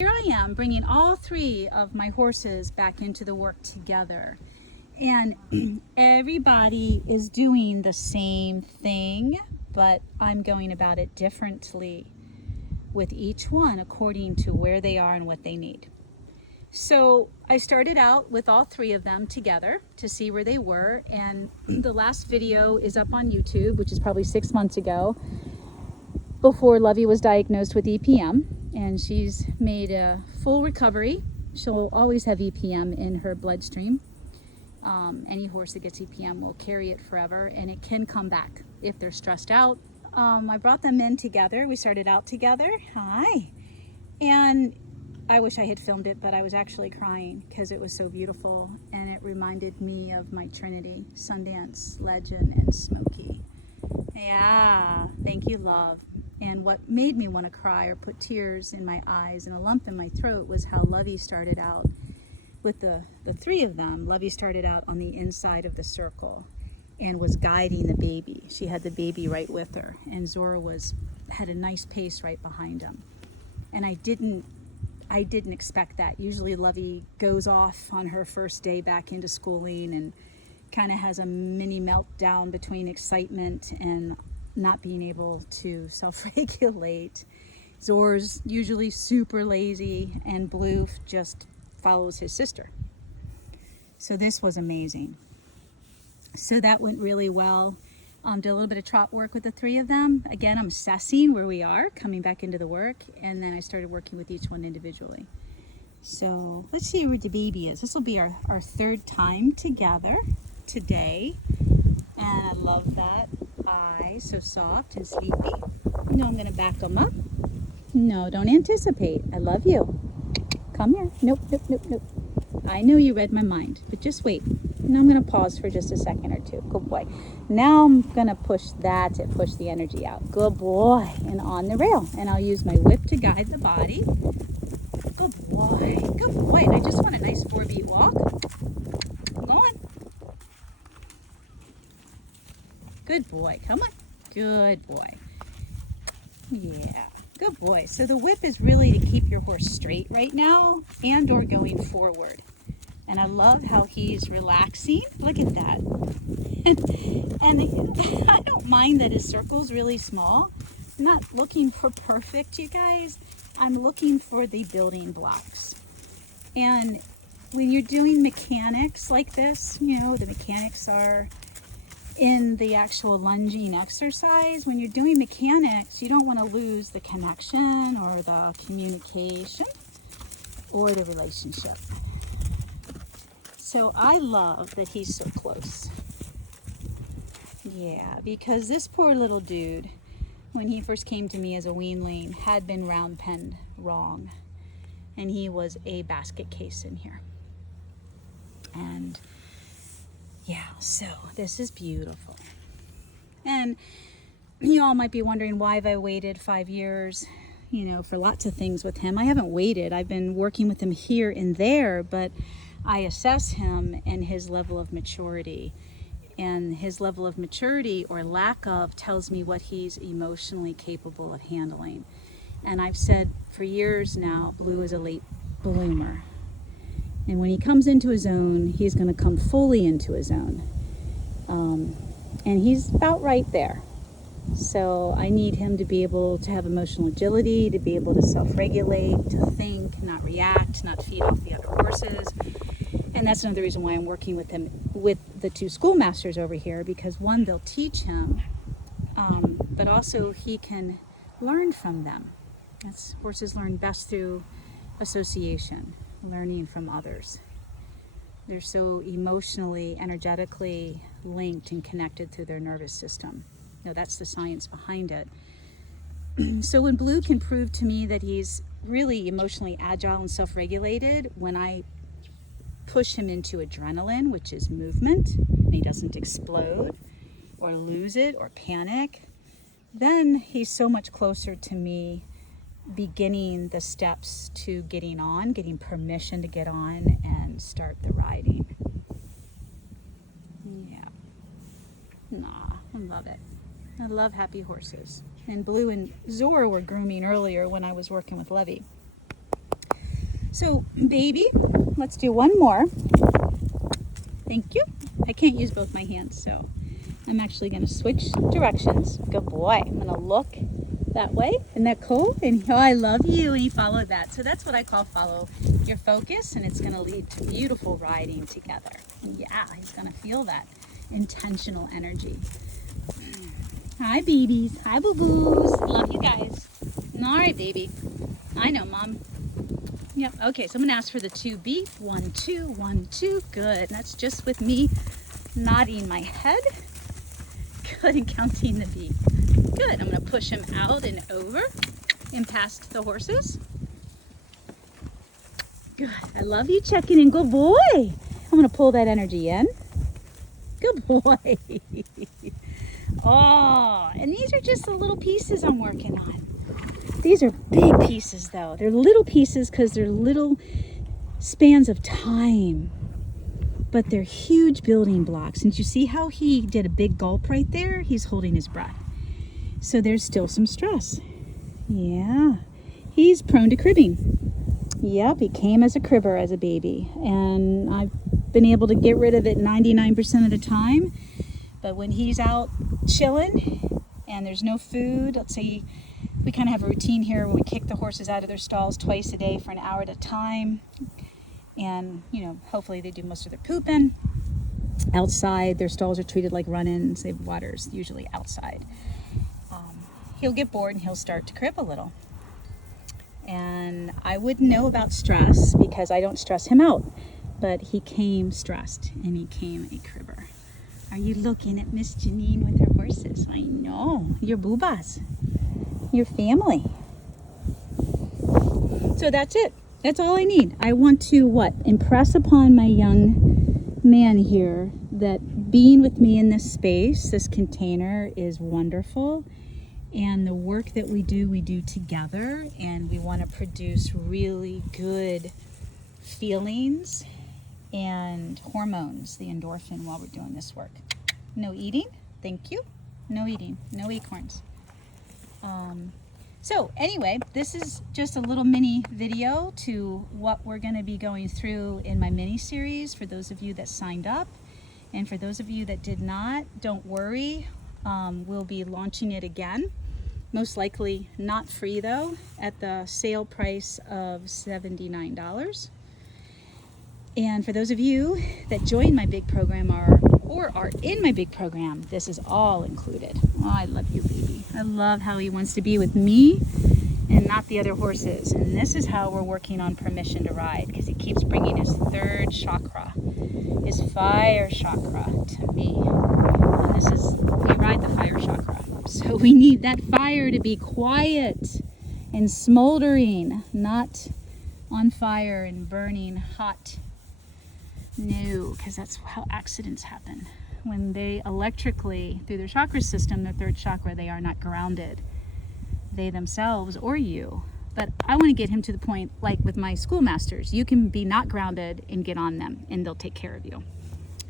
Here I am bringing all three of my horses back into the work together, and everybody is doing the same thing, but I'm going about it differently with each one according to where they are and what they need. So I started out with all three of them together to see where they were, and the last video is up on YouTube, which is probably 6 months ago, before Lovey was diagnosed with EPM, and she's made a full recovery. She'll always have EPM in her bloodstream. Any horse that gets EPM will carry it forever, and it can come back if they're stressed out. I brought them in together. We started out together. Hi. And I wish I had filmed it, but I was actually crying because it was so beautiful, and it reminded me of my Trinity, Sundance, Legend, and Smokey. Yeah, thank you, love. And what made me want to cry or put tears in my eyes and a lump in my throat was how Lovey started out with the three of them. Lovey started out on the inside of the circle and was guiding the baby. She had the baby right with her, and Zora had a nice pace right behind him. And I didn't expect that. Usually Lovey goes off on her first day back into schooling and kind of has a mini meltdown between excitement and not being able to self-regulate. Zora's usually super lazy, and Blue just follows his sister. So this was amazing. So that went really well. Did a little bit of trot work with the three of them. Again, I'm assessing where we are, coming back into the work, and then I started working with each one individually. So let's see where the baby is. This will be our third time together today, and I love that eye, so soft and sleepy. No, I'm gonna back them up. No, don't anticipate. I love you. Come here. Nope, nope, nope, nope. I know you read my mind, but just wait. Now I'm gonna pause for just a second or two. Good boy. Now I'm gonna push the energy out. Good boy. And on the rail. And I'll use my whip to guide the body. Good boy. Good boy. And I just want a nice 4-beat walk. Go on. Good boy. Come on. Good boy. Yeah. Good boy. So the whip is really to keep your horse straight right now and or going forward. And I love how he's relaxing. Look at that. And I don't mind that his circle's really small. I'm not looking for perfect, you guys. I'm looking for the building blocks. And when you're doing mechanics like this, you know, the mechanics are in the actual lunging exercise. When you're doing mechanics, you don't want to lose the connection or the communication or the relationship. So I love that he's so close. Yeah, because this poor little dude, when he first came to me as a weanling, had been round penned wrong. And he was a basket case in here. And yeah, so this is beautiful. And you all might be wondering, why have I waited 5 years, you know, for lots of things with him. I haven't waited. I've been working with him here and there, but I assess him and his level of maturity. And his level of maturity or lack of tells me what he's emotionally capable of handling. And I've said for years now, Blue is a late bloomer. And when he comes into his own, he's going to come fully into his own. And he's about right there. So I need him to be able to have emotional agility, to be able to self-regulate, to think, not react, not feed off the other horses. And that's another reason why I'm working with him, with the two schoolmasters over here, because one, they'll teach him, but also he can learn from them. Horses learn best through association, learning from others. They're so emotionally, energetically linked and connected through their nervous system. You know, that's the science behind it. So when Blue can prove to me that he's really emotionally agile and self-regulated, when I push him into adrenaline, which is movement, and he doesn't explode or lose it or panic, then he's so much closer to me beginning the steps to getting on, getting permission to get on and start the riding. Yeah. Nah, I love it. I love happy horses. And Blue and Zora were grooming earlier when I was working with Lovey. So, baby, let's do one more. Thank you. I can't use both my hands, so I'm actually going to switch directions. Good boy. I'm going to look that way. Isn't that cool? And oh, I love you. And he followed that. So that's what I call follow your focus, and it's going to lead to beautiful riding together. And yeah, he's going to feel that intentional energy. Hi, babies. Hi, boo-boos. Love you guys. All right, baby. I know, Mom. Yep. Okay, so I'm going to ask for the 2 beat. 1, 2, 1, 2. Good. That's just with me nodding my head. Good, and counting the beat. Good. I'm going to push him out and over and past the horses. Good. I love you checking in. Good boy. I'm going to pull that energy in. Good boy. Oh, and these are just the little pieces I'm working on. These are big pieces though. They're little pieces because they're little spans of time, but they're huge building blocks. And you see how he did a big gulp right there? He's holding his breath. So there's still some stress. Yeah, he's prone to cribbing. Yep, he came as a cribber as a baby. And I've been able to get rid of it 99% of the time. But when he's out chilling and there's no food, let's say we kind of have a routine here where we kick the horses out of their stalls twice a day for an hour at a time. And, you know, hopefully they do most of their pooping outside. Their stalls are treated like run-ins. They have waters usually outside. He'll get bored and he'll start to crib a little. And I wouldn't know about stress because I don't stress him out. But he came stressed and he came a cribber. Are you looking at Miss Janine with her horses? I know. Your boobas. Your family. So that's it. That's all I need. I want to impress upon my young man here that being with me in this space, this container, is wonderful. And the work that we do together. And we want to produce really good feelings and hormones, the endorphin, while we're doing this work. No eating. Thank you. No eating. No acorns. So anyway, this is just a little mini video to what we're going to be going through in my mini series for those of you that signed up. And for those of you that did not, don't worry. We'll be launching it again. Most likely not free though, at the sale price of $79. And for those of you that joined my big program or are in my big program, this is all included. Oh, I love you, baby. I love how he wants to be with me and not the other horses. And this is how we're working on permission to ride, because he keeps bringing his 3rd chakra, his fire chakra, to me. And this is, we ride the fire chakra. So we need that fire to be quiet and smoldering, not on fire and burning hot. No, because that's how accidents happen. When they electrically, through their chakra system, their 3rd chakra, they are not grounded. They themselves or you. But I want to get him to the point, like with my schoolmasters, you can be not grounded and get on them and they'll take care of you.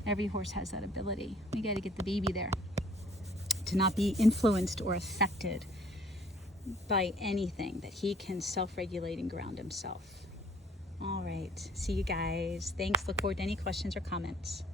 Every horse has that ability. We got to get the baby there to not be influenced or affected by anything, that he can self-regulate and ground himself. All right. See you guys. Thanks. Look forward to any questions or comments.